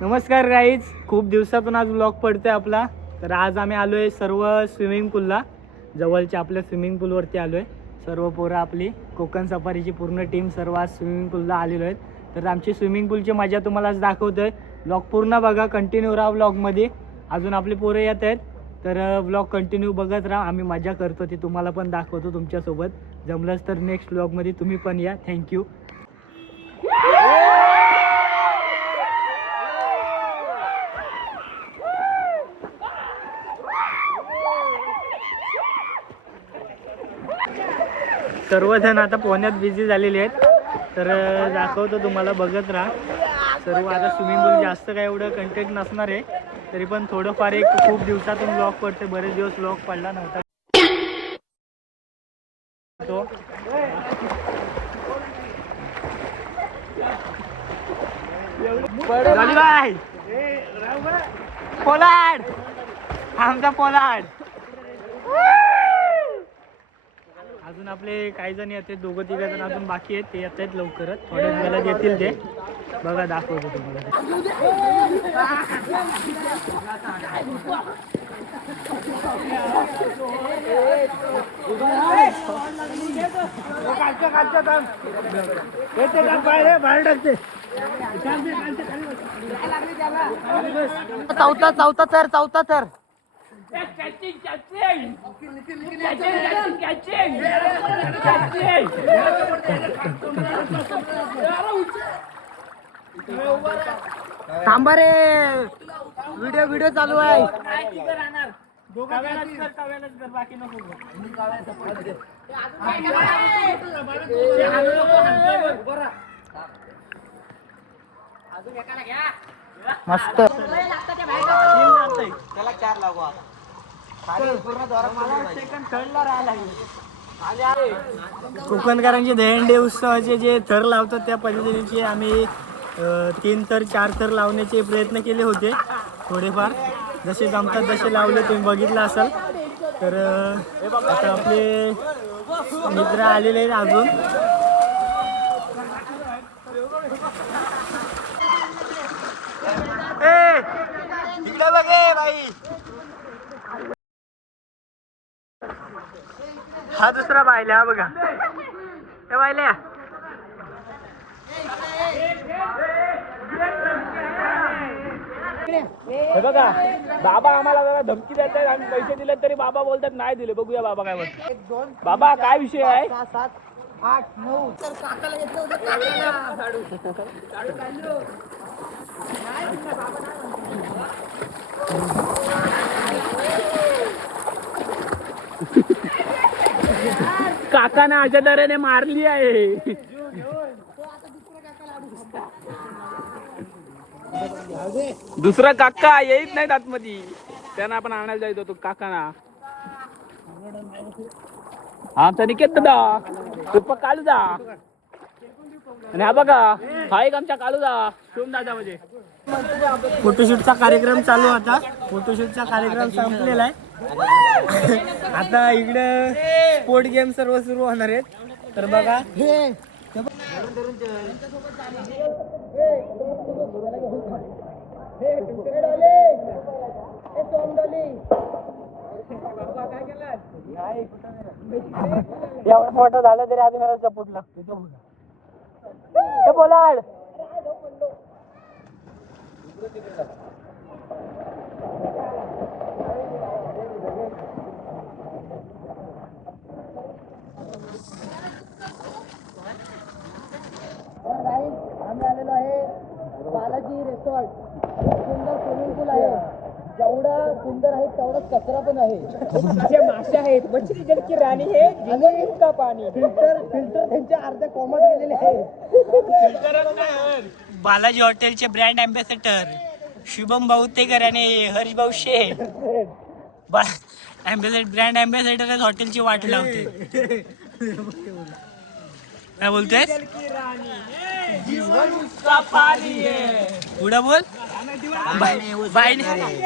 नमस्कार गाईज, खूप दिवसातून आज व्लॉग पडतोय आपला. तर आज आम्ही आलोय सर्व स्विमिंग पूलला, जवळच्या आपल्या स्विमिंग पूलवरती आलोय. सर्व पोरं आपली कोकण सफारीची पूर्ण टीम सर्व आज स्विमिंग पूलला आलेलो आहेत. तर आमची स्विमिंग पूलची मजा तुम्हाला आज दाखवतोय. व्लॉग पूर्ण बघा, कंटिन्यू राहा व्लॉगमध्ये. अजून आपले पोरं येत आहेत, तर व्लॉग कंटिन्यू बघत राहा. आम्ही मजा करतो ती तुम्हाला पण दाखवतो तुमच्यासोबत. जमलंच तर नेक्स्ट व्लॉगमध्ये तुम्ही पण या. थँक्यू. सर्वजण आता पोहण्यात बिझी झालेले आहेत, तर दाखवतो तुम्हाला, बघत राहा. सर्व आता स्विमिंग पूल जास्त काय एवढं कंटेंट नसणार आहे, तरी पण थोडंफार एक खूप दिवसातून व्लॉग पडते. बरेच दिवस व्लॉग पडला नव्हता तो. बाय पोलाड, आमचा पोलाड. अजून आपले काही जण येतात, दोघं तिघ जण अजून बाकी आहेत. ते येत आहेत लवकरच, थोड्याच वेळात येतील ते. बघा, दाखवतो तुम्हाला. चौथा थर थांबा रे, व्हिडिओ चालू आहे. बाकी नको. मस्त. त्याला 4 लागू. कोकणकरांचे दहीहंडी उत्सवाचे जे थर लावतात त्या पद्धतीचे आम्ही 3 थर 4 थर लावण्याचे प्रयत्न केले होते. थोडेफार जसे जमतात तसे लावले, तुम्ही बघितलं असाल. तर आता आपले मित्र आलेले आहेत अजून. इकडे बघे बाई, हा दुसरा बायल्या. हा बघा, हे बायल्या. हे बघा, बाबा आम्हाला जरा धमकी देत आहेत. आम्ही पैसे दिले तरी बाबा बोलतात नाही दिले. बघूया बाबा काय बोलतात. बाबा काय विषय आहे? 7, 8, 9 तर काकाला घेतलं होतं. काकाने अशा तऱ्हेने मारली आहे. दुसरा काका येत नाहीत आतमध्ये, त्यांना आपण आणायला जायचो होतो काकाना. आमचा निकेत दादा, कालू दा. आणि हा बघा, हा एक आमच्या कालू दा, शिवम दादा. म्हणजे फोटोशूटचा कार्यक्रम चालू होता. फोटोशूटचा कार्यक्रम संपलेला आहे. आता इकडे स्पोर्ट गेम सर्व सुरू होणार आहेत. तर बघा, एवढा मोठा झाला तरी आधी मला सपोर्ट लागतो. बोलाड आम्ही आलेलो आहे बालाजी रिसॉर्ट. खूप सुंदर स्विमिंग पूल आहे. जेवढा सुंदर आहे तेवढा कचरा पण आहे. असे मासे आहेत, मछली जल की राणी है, आणि इनका पाणी. फिल्टर त्यांच्या अर्ध्या कोमात गेलेले आहे. बालाजी हॉटेलचे ब्रँड अँबॅसेडर शुभम भाऊतेकर आणि हर्ष भाऊ शेठ ब्रँड अँबॅसेडर हॉटेलची वाट लावते. काय बोलतोय? पुढं बोल.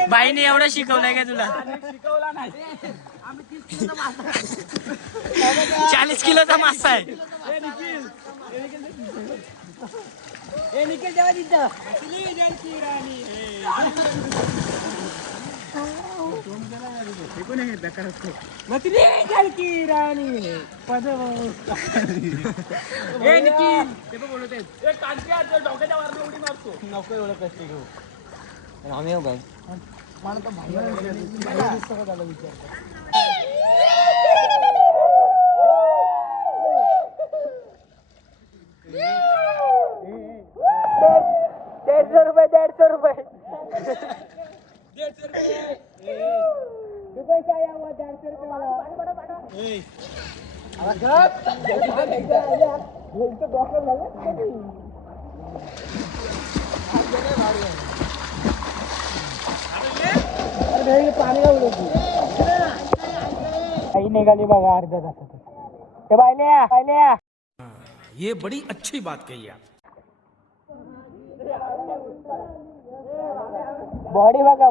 बाईने एवढं शिकवलंय का तुला? 40 किलोचा मासा आहे. निखिल जेव्हा तिथं नको एवढं कष्ट घेऊ आम्ही काय मला तर भाई विचार काही निघाली बघा अर्ध्या तासात ते बायल्या ये बड़ी अच्छी बात कही आप. बॉडी बघा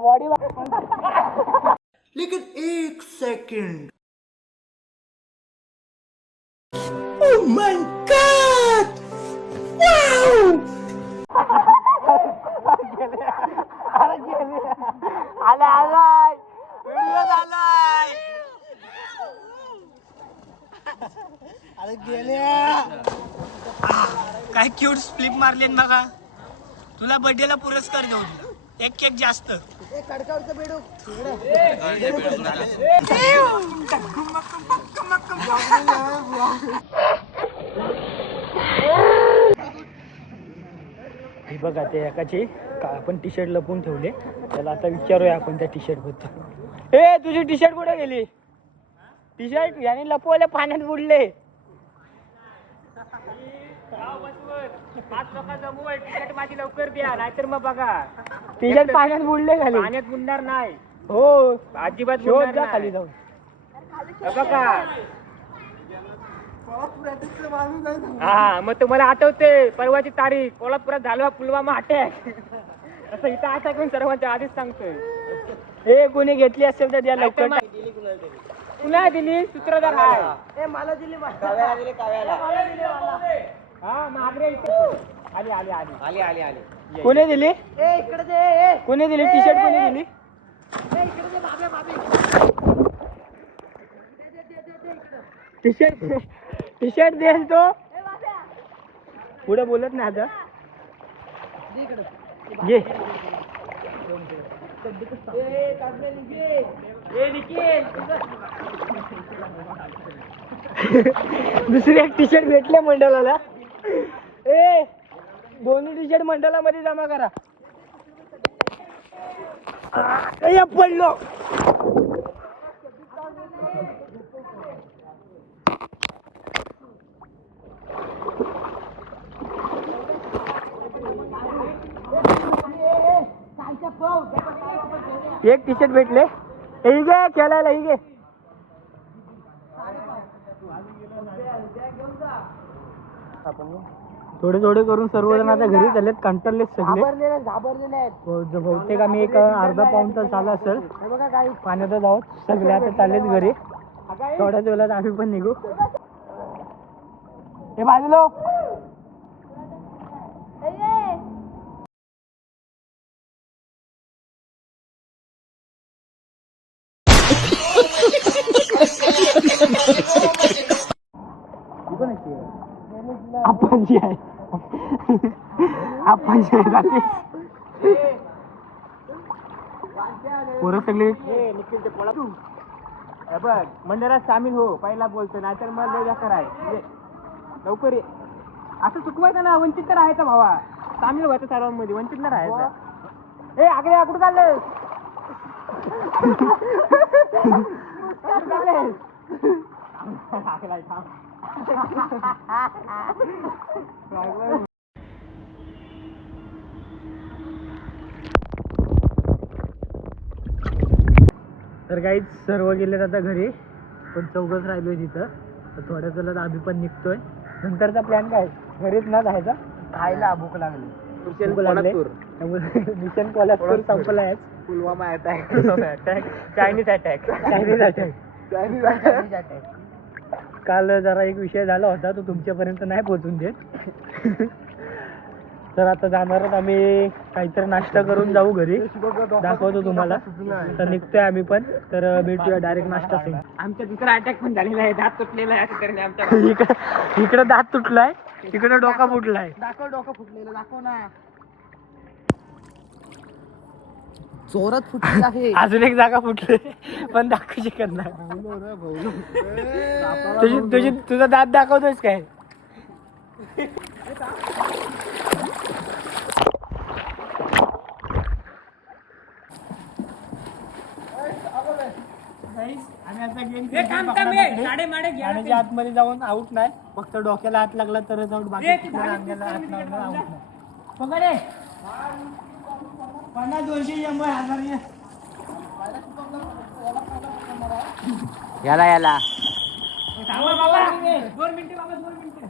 लेकिन एक सेकंड. आलाय व्हिडिओ झालाय अरे गेल्या काय क्यूट फ्लिप मारले बघा तुला बर्थडेला पुरस्कार देऊ एक केक जास्त कडकावरचं बेडू ही बघा ते एकाची आपण टी शर्ट लपवून ठेवले त्याला आता विचारूया आपण त्या टी शर्ट बद्दल ए तुझी टी शर्ट कुठे गेली टी शर्ट याने लपवले पाण्यात बुडले माझी लवकर द्या नाहीतर मग बघा टी शर्ट पाण्यात बुडले खाली पाण्यात बुडणार नाही हो अजिबात शोध जा खाली जाऊन बघा हा मग तुम्हाला आठवते परवाची तारीख कोल्हापुरात झाला पुलवामा अटॅक असं इथं अटॅक करून सर्वांच्या आधीच सांगतोय हे कोणी घेतली असेल तर द्या लवकर तुला दिली सूत्रधार आहे मला दिली हा मागरे आली कोणी दिली कोणी दिली टी शर्ट कोणी दिली टी शर्ट देल तो पुढे बोलत नाही आता घे दुसरी एक टी शर्ट भेटले मंडळाला ए दोन्ही टी शर्ट मंडळामध्ये जमा करा पडलो एक टी शर्ट भेटले हे गे खेळायला ही गे थोडे थोडे करून सर्वजण आता घरी चाललेत कंटाळलेत सगळे बहुतेक आम्ही एक अर्धा पाऊण तास झाला असेल पाण्यातच आहोत सगळे आता चाललेत घरी थोड्याच वेळात आम्ही पण निघू हे बाजूला आपण जी आहे पोरं सगळे बघ मंदिरात सामील हो पहिला बोलतो नाहीतर मग लय जास्त आहे लवकर असं चुकवायचं ना वंचित तर राहायचं भावा सामील व्हायचं सर्वांमध्ये वंचित न राहायचं ए आकडे कुठं चाललं तर काहीच सर्व गेलेत आता घरी पण चौघच राहिलोय तिथं तर थोड्या वेळात आम्ही पण निघतोय नंतरचा प्लॅन काय घरीच ना जायचा खायला भूक लागली मिशन कोल्हापूर संपला आहे पुलवामा अटॅक चायनीज अटॅक काल जरा एक विषय झाला होता तो तुमच्यापर्यंत नाही पोहोचून देत तर आता जाणारच आम्ही काहीतरी नाश्ता करून जाऊ घरी, दाखवतो तुम्हाला. तर निघतोय आम्ही पण, तर भेटूया डायरेक्ट नाश्ता सिंग. आमचा दुसरा अटॅक पण झालेला आहे, दात तुटलेला आहे असं तरी आमच्या इकडे दात तुटलाय, इकडे डोका फुटलाय. दाखव, डोकं फुटलेलं दाखव ना. जोरात फुटलेला आहे. अजून एक जागा फुटली पण दाखवू शकत नाही. तुझा दात दाखवतोयस काय? आणि आतमध्ये जाऊन आउट नाही, फक्त डोक्याला हात लागला तरच आउट, बाकी कुठल्या अंगाला हात लागला आउट नाही. पकडे 50 200 100 याला याला 2 मिनिटं बाबा 2 मिनिटं.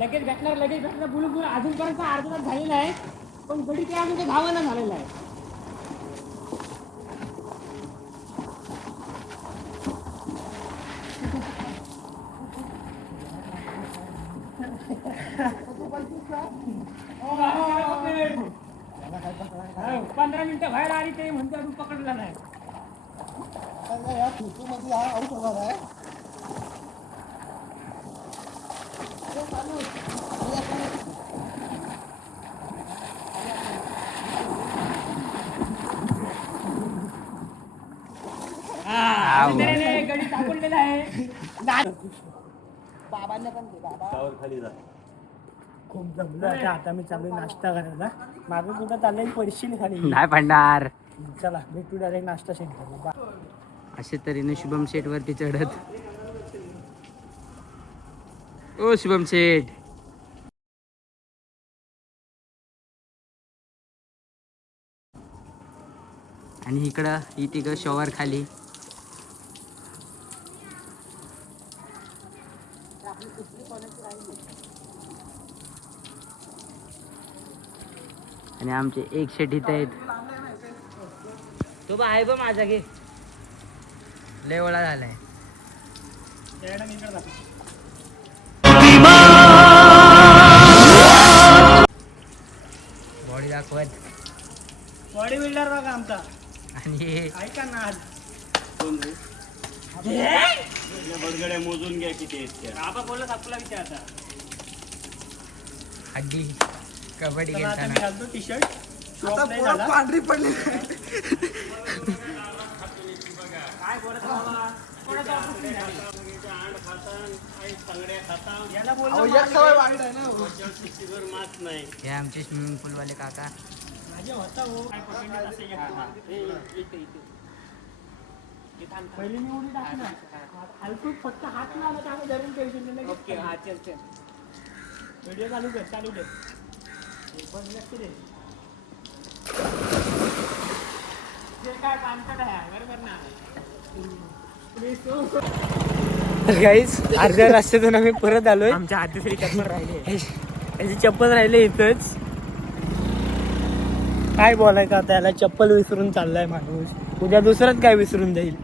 लगेच भेटणार बुलू अजूनपर्यंत अर्धा तास झालेला आहे, पण गडी ते अजून धावाना झालेला आहे. हो, 15 मिनिटं बाहेर आली ते म्हणते अजून पकडला नाही. गडी सापडलेला आहे. बाबांना पण दे, बाबा खूप जमलं. आता मी चालू नाश्ता करायला. मागं कुठं चाललंय पडशील खाली. नाही पडणार. चला भेटू डायरेक्ट नाश्ता सेंटरला. अशा तऱ्हेने शुभम शेठ वरती चढत. ओ शुभम शेठ, आणि इकडं ही तिघं शॉवर खाली. आणि आमचे एक शेठ इथे आहेत. तो बा आहे बा माझा घे, लय ओळा झालाय. बॉडी दाखवत. बॉडी बिल्डर बघा आमचा. आणि ऐका ना आज बडगड्या मोजून घ्या किती आहेत. बाबा बोलत आपला विचार आता. हड्डी कबड्डी चला, आता खेळताना. मी घालतो टी शर्ट. पांढरी पडली काय बोलत बाबा? कोणाचा ऑफिस नाही आहे. याला बोललो मास नाही. हे आमचे स्विमिंग पूल वाले काका. माझे होता हो. काय पकडले तसे पहिली मी उडी टाकली ना. हलकून फक्त हात ना आला तर आम्ही धरून टेन्शन नाही. ओके हा चल. व्हिडिओ चालू कर. पण लक्ष दे. काय पाणकट आहे बरोबर ना. गाईस अर्ध्या रस्त्यातून आम्ही परत आलोय. आमच्या हाती चप्पल राहिले. याची चप्पल राहिले इथंच. काय बोलायचं आता, याला चप्पल विसरून चाललाय माणूस. उद्या दुसरंच काय विसरून जाईल.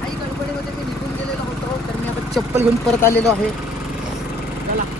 काही गडबडीमध्ये मी निघून गेलेलो होतो, तर मी आता चप्पल घेऊन परत आलेलो आहे.